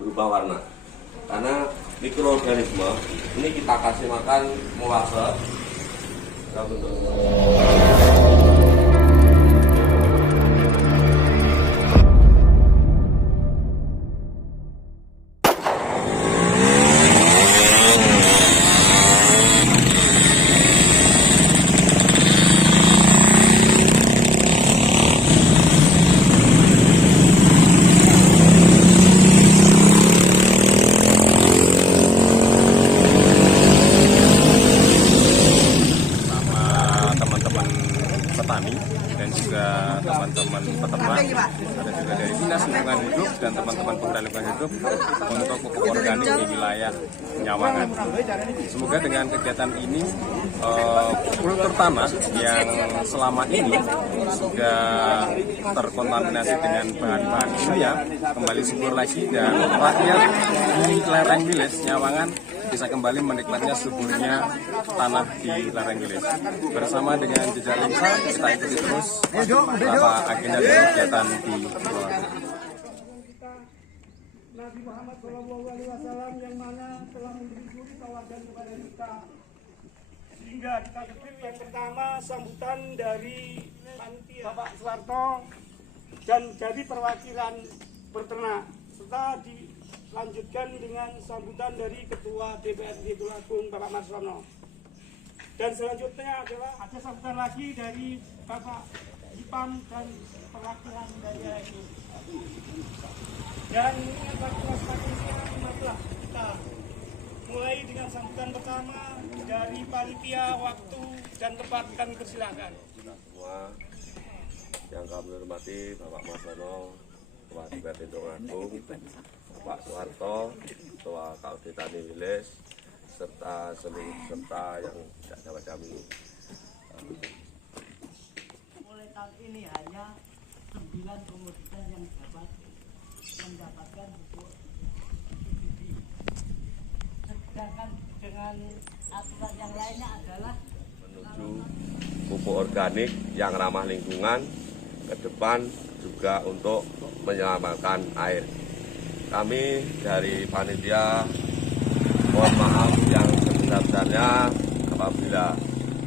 berubah warna. Karena mikroorganisme ini kita kasih makan molase dalam bentuk petani dan juga teman-teman peternak, ada juga dari Dinas Lingkungan Hidup dan teman-teman pengelola lingkungan hidup untuk pupuk organik di wilayah Nyawangan. Semoga dengan kegiatan ini kultur tanah yang selama ini sudah terkontaminasi dengan bahan-bahan kimia kembali subur lagi dan rakyat di lereng Wilis Nyawangan bisa kembali menikmatinya suburnya tanah di lereng Wilis. Bersama dengan Jejak Lingsa, kita ikuti terus apa agenda dan kegiatan di Pulau Agung. Nabi Muhammad SAW yang mana telah memberi suri tauladan kepada kita. Sehingga kita kepilih yang pertama sambutan dari Bapak Soeharto dan dari perwakilan peternak, serta dilanjutkan dengan sambutan dari Ketua DPRD Pulau Agung Bapak Marsono. Dan selanjutnya adalah ada sambutan lagi dari Bapak Ipam dan perwakilan dari itu. Dan marilah kita mulai dengan sambutan pertama dari panitia, waktu dan tempat kami persilakan. semua yang kami hormati Bapak Marsono, Ketua DPRD Pulau Agung, Bapak Soeharto, Ketua KUD Tani Wilis, serta seluruh peserta yang tidak dapat kami. Mulai tahun ini hanya 9 komoditas yang dapat mendapatkan pupuk subsidi. Sedangkan dengan aturan yang lainnya adalah Menuju pupuk organik yang ramah lingkungan, ke depan juga untuk menyelamatkan air. Kami dari panitia mohon maaf yang sebesar-besarnya apabila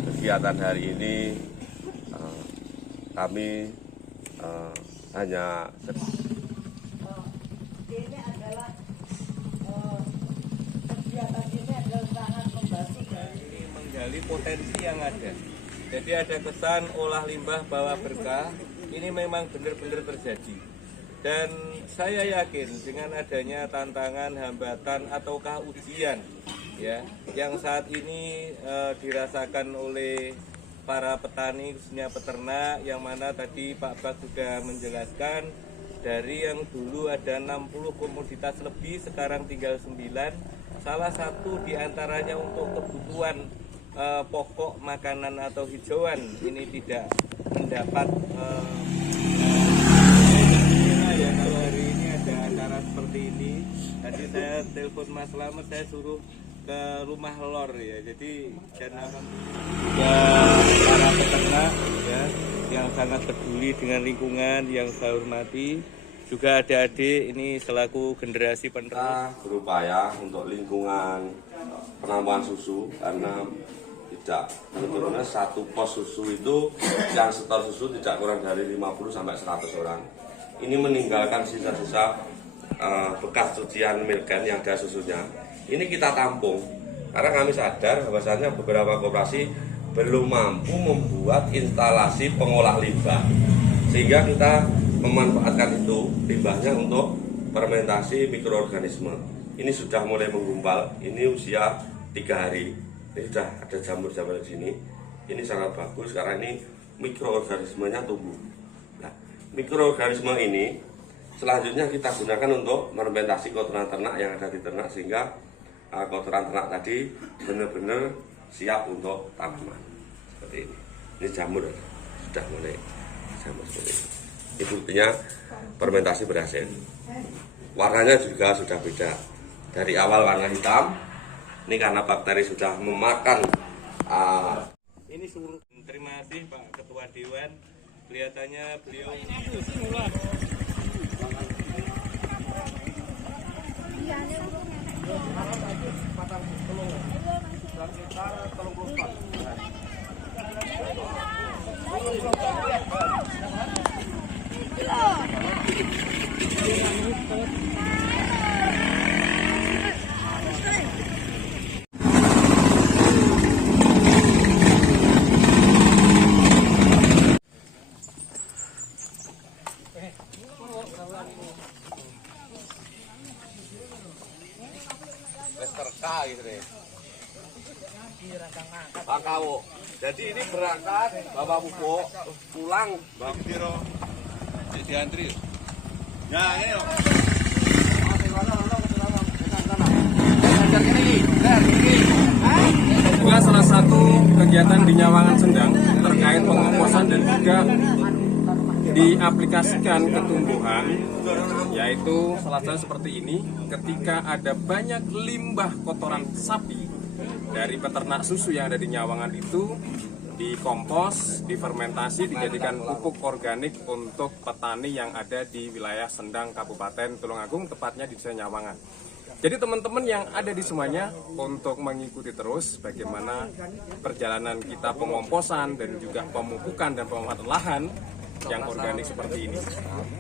kegiatan hari ini kami hanya ini adalah kegiatan ini adalah sangat membantu dari menggali potensi yang ada. Jadi ada kesan olah limbah bawa berkah, ini memang benar-benar terjadi. Dan saya yakin dengan adanya tantangan, hambatan ataukah ujian ya yang saat ini dirasakan oleh para petani khususnya peternak, yang mana tadi Pak Bak sudah menjelaskan dari yang dulu ada 60 komoditas lebih sekarang tinggal 9. Salah satu diantaranya untuk kebutuhan pokok makanan atau hijauan ini tidak mendapat ya kalau hari ini ada acara seperti ini. Tadi saya telepon Mas Slamet, saya suruh ke rumah lor ya. Jadi dan akan juga para peternak ya yang sangat peduli dengan lingkungan yang saya hormati. Juga adik-adik ini selaku generasi penerus. kita berupaya untuk lingkungan penampungan susu, karena tidak benar-benar satu pos susu itu yang setor susu tidak kurang dari 50 sampai 100 orang. Ini meninggalkan sisa-sisa bekas cucian milken yang ada susunya. Ini kita tampung karena kami sadar bahwasannya beberapa koperasi belum mampu membuat instalasi pengolah limbah, sehingga kita memanfaatkan itu limbahnya untuk fermentasi mikroorganisme. Ini sudah mulai menggumpal, ini usia 3 hari. Ini sudah ada jamur-jamur di sini. Ini sangat bagus karena ini mikroorganismenya tumbuh. Nah, mikroorganisme ini selanjutnya kita gunakan untuk fermentasi kotoran ternak yang ada di ternak, sehingga kotoran ternak tadi benar-benar siap untuk tanaman. Seperti ini. Ini jamur sudah mulai jamur seperti ini. Ini buktinya fermentasi berhasil. Warnanya juga sudah beda. Dari awal warna hitam, ini karena bakteri sudah memakan. Ini suruh. Terima kasih Pak Ketua Dewan. Kelihatannya beliau Pak Kawo. Jadi ini berangkat bawa pupuk pulang Bang Biro. Diantri. Ya ini loh. Juga salah satu kegiatan di Nyawangan Sendang terkait pengomposan dan juga diaplikasikan ke tumbuhan, yaitu salah satu seperti ini. Ketika ada banyak limbah kotoran sapi dari peternak susu yang ada di Nyawangan itu dikompos, difermentasi, dijadikan pupuk organik untuk petani yang ada di wilayah Sendang, Kabupaten Tulungagung, tepatnya di Desa Nyawangan. Jadi teman-teman yang ada di semuanya untuk mengikuti terus bagaimana perjalanan kita pengomposan dan juga pemupukan dan pemanfaatan lahan yang organik seperti ini.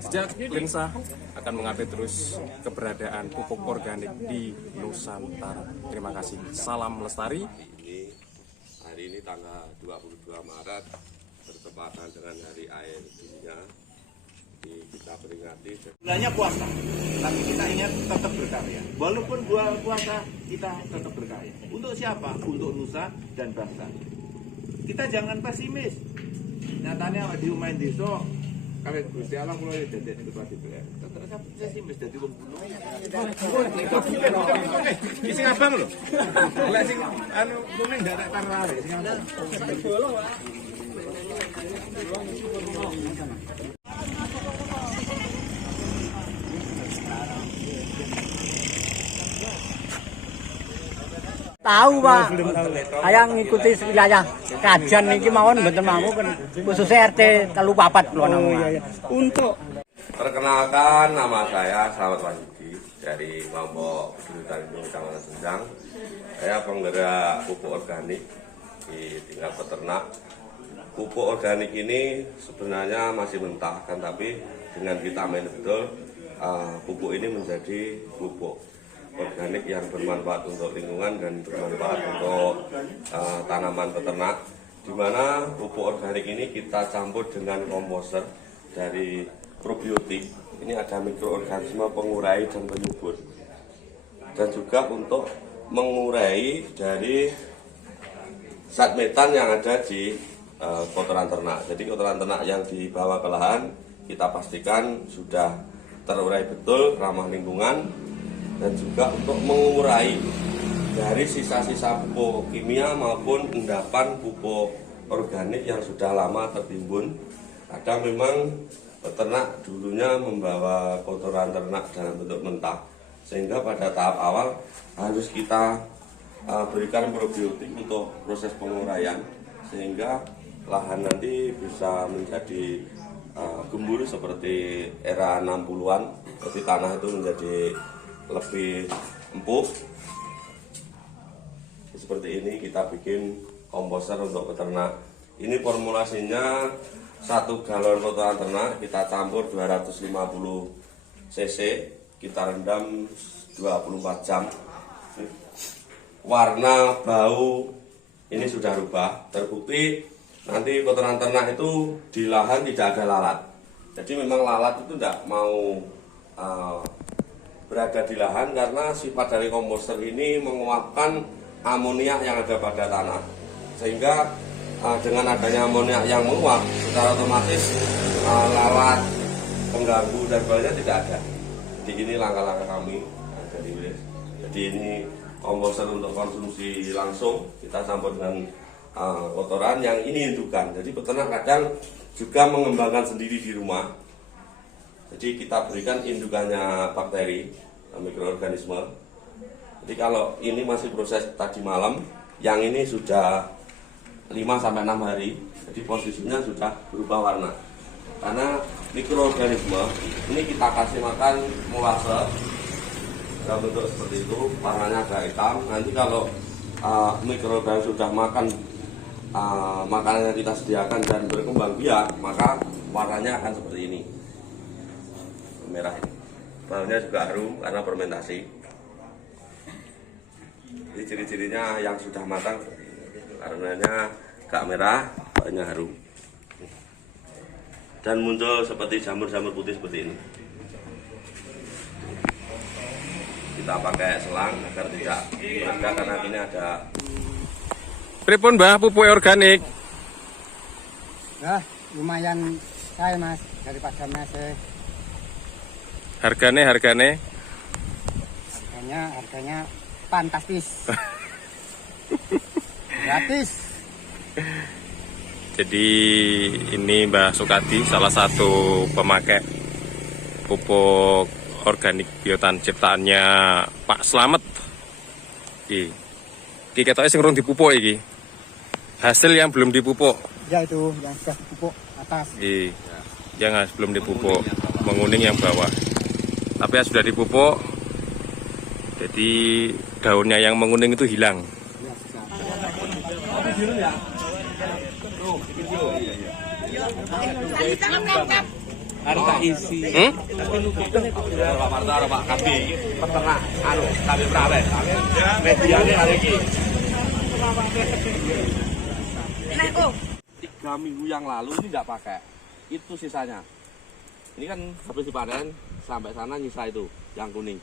Sejak Lensa akan mengupdate terus keberadaan pupuk organik di Nusantara. Terima kasih. Salam lestari. Hari ini tanggal 22 Maret bertepatan dengan Hari Air Dunia. Kita peringati bulannya puasa, tapi kita ingat tetap berkarya. Walaupun puasa, kita tetap berkarya. Untuk siapa? Untuk nusa dan bangsa. Kita jangan pesimis. Nyatanya di Umain Desa, kalau Gusti Allah mulai jadi ketua DPR, tetap pesimis jadi wong kuno. Sing abang lho. Lek sing anu kuning ndak ada karare, sing abang. Tahu Pak, saya ngikuti wilayah kajian ini mawon mboten mawon kan khususnya RT 34 kula namanya. Untuk perkenalkan, nama saya Slamet Wahyudi dari kelompok Peduli Lindung Kecamatan Sendang. Saya penggerak pupuk organik di tingkat peternak. Pupuk organik ini sebenarnya masih mentah, kan, tapi dengan kita main betul, pupuk ini menjadi pupuk organik yang bermanfaat untuk lingkungan dan bermanfaat untuk tanaman peternak, di mana pupuk organik ini kita campur dengan komposer dari probiotik. Ini ada mikroorganisme pengurai dan penyubur, dan juga untuk mengurai dari zat metan yang ada di kotoran ternak. Jadi kotoran ternak yang dibawa ke lahan kita pastikan sudah terurai betul, ramah lingkungan, dan juga untuk mengurai dari sisa-sisa pupuk kimia maupun endapan pupuk organik yang sudah lama tertimbun. Kadang memang peternak dulunya membawa kotoran ternak dalam bentuk mentah, sehingga pada tahap awal harus kita berikan probiotik untuk proses penguraian, sehingga lahan nanti bisa menjadi gembur seperti era 60-an. Jadi tanah itu menjadi lebih empuk. Seperti ini kita bikin komposter untuk peternak. Ini formulasinya 1 galon kotoran ternak kita campur 250 cc, kita rendam 24 jam. Warna, bau ini sudah rubah, terbukti nanti kotoran ternak itu di lahan tidak ada lalat. Jadi memang lalat itu tidak mau berada di lahan karena sifat dari komposter ini menguapkan amoniak yang ada pada tanah, sehingga dengan adanya amoniak yang menguap secara otomatis lalat, pengganggu dan sebagainya tidak ada. Jadi ini langkah-langkah kami dari WIS. Jadi ini komposter untuk konsumsi langsung, kita campur dengan kotoran yang ini indukan. Jadi peternak kadang juga mengembangkan sendiri di rumah. Jadi kita berikan indukannya bakteri, mikroorganisme. Jadi kalau ini masih proses tadi malam, yang ini sudah 5-6 hari, jadi posisinya sudah berubah warna. Karena mikroorganisme ini kita kasih makan molase sudah bentuk seperti itu, warnanya agak hitam. Nanti kalau mikroorganisme sudah makan makanan yang kita sediakan dan berkembang biak, maka warnanya akan seperti ini, merah. Baunya juga harum karena fermentasi. Jadi ciri-cirinya yang sudah matang seperti ini. Warnanya agak merah, baunya harum. Dan muncul seperti jamur-jamur putih seperti ini. Kita pakai selang agar tidak meledak karena ini ada. Pripun Mbah pupuk organik? Nah, lumayan kaya Mas daripada masih. Harganya Harganya fantastis. Gratis. Jadi ini Mbah Sukadi salah satu pemakai pupuk organik biotan ciptaannya Pak Slamet. Iki ketoke sing urung dipupuk iki. Hasil yang belum dipupuk. Ya itu yang sudah dipupuk atas. Yang belum dipupuk, menguning yang bawah. Tapi yang sudah dipupuk, jadi daunnya yang menguning itu hilang. Harta isi. Pak Kabi, peternak, Kabi Prawet. Medianya hari ini. 3 minggu yang lalu ini tidak pakai, itu sisanya. Ini kan habis dipanen, sampai sana nyisa itu, yang kuning.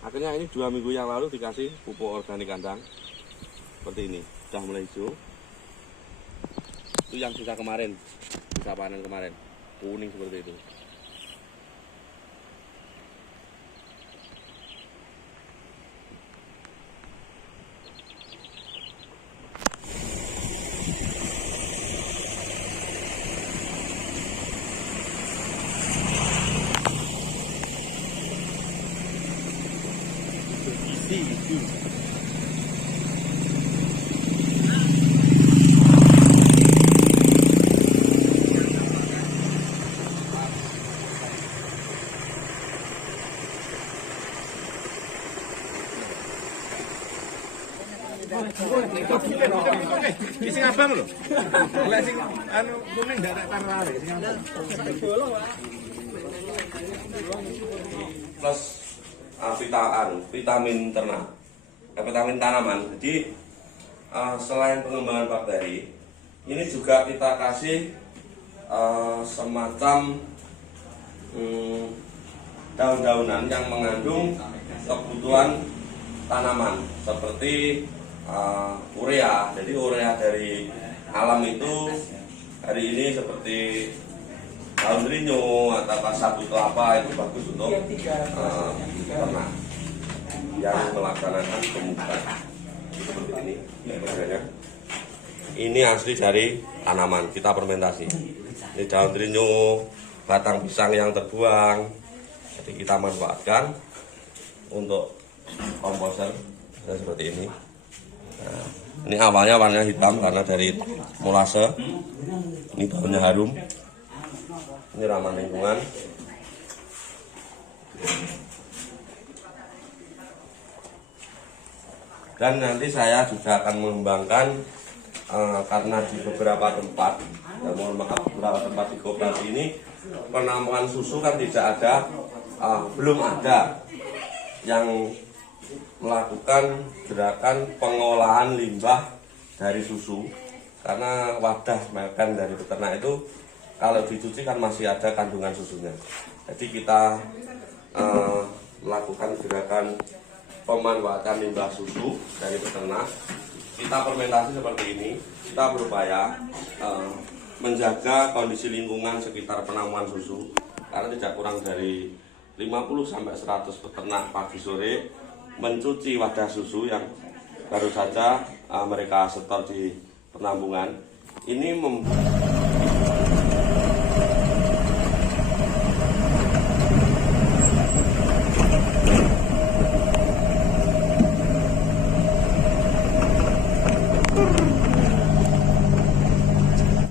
Akhirnya ini 2 minggu yang lalu dikasih pupuk organik kandang. Seperti ini, sudah mulai hijau. Itu yang sisa kemarin, sisa panen kemarin, kuning seperti itu. Sing abang lho. Lek sing anu kuning ndak ada tarare sing abang. Plus vitamin ternak, vitamin tanaman. Jadi selain pengembangan bakteri, ini juga kita kasih semacam daun-daunan yang mengandung kebutuhan tanaman seperti urea. Jadi urea dari alam itu hari ini seperti daun rinyo atau sabut kelapa itu bagus untuk ternak yang melaksanakan pemupukan seperti ini. Ini asli dari tanaman, kita fermentasi. Ini daun rinyo, batang pisang yang terbuang, jadi kita manfaatkan untuk komposer seperti ini. Nah, ini awalnya warnanya hitam karena dari molase. Ini baunya harum. Ini ramah lingkungan. Dan nanti saya juga akan mengembangkan karena di beberapa tempat, ya mohon maaf, beberapa tempat di koperasi ini penampungan susu kan tidak ada, belum ada yang melakukan gerakan pengolahan limbah dari susu, karena wadah makan dari peternak itu kalau dicuci kan masih ada kandungan susunya. Jadi kita melakukan gerakan pemanfaatan limbah susu dari peternak. Kita fermentasi seperti ini. Kita berupaya menjaga kondisi lingkungan sekitar penampungan susu, karena tidak kurang dari 50-100 peternak pagi sore mencuci wadah susu yang baru saja mereka setor di penampungan. Ini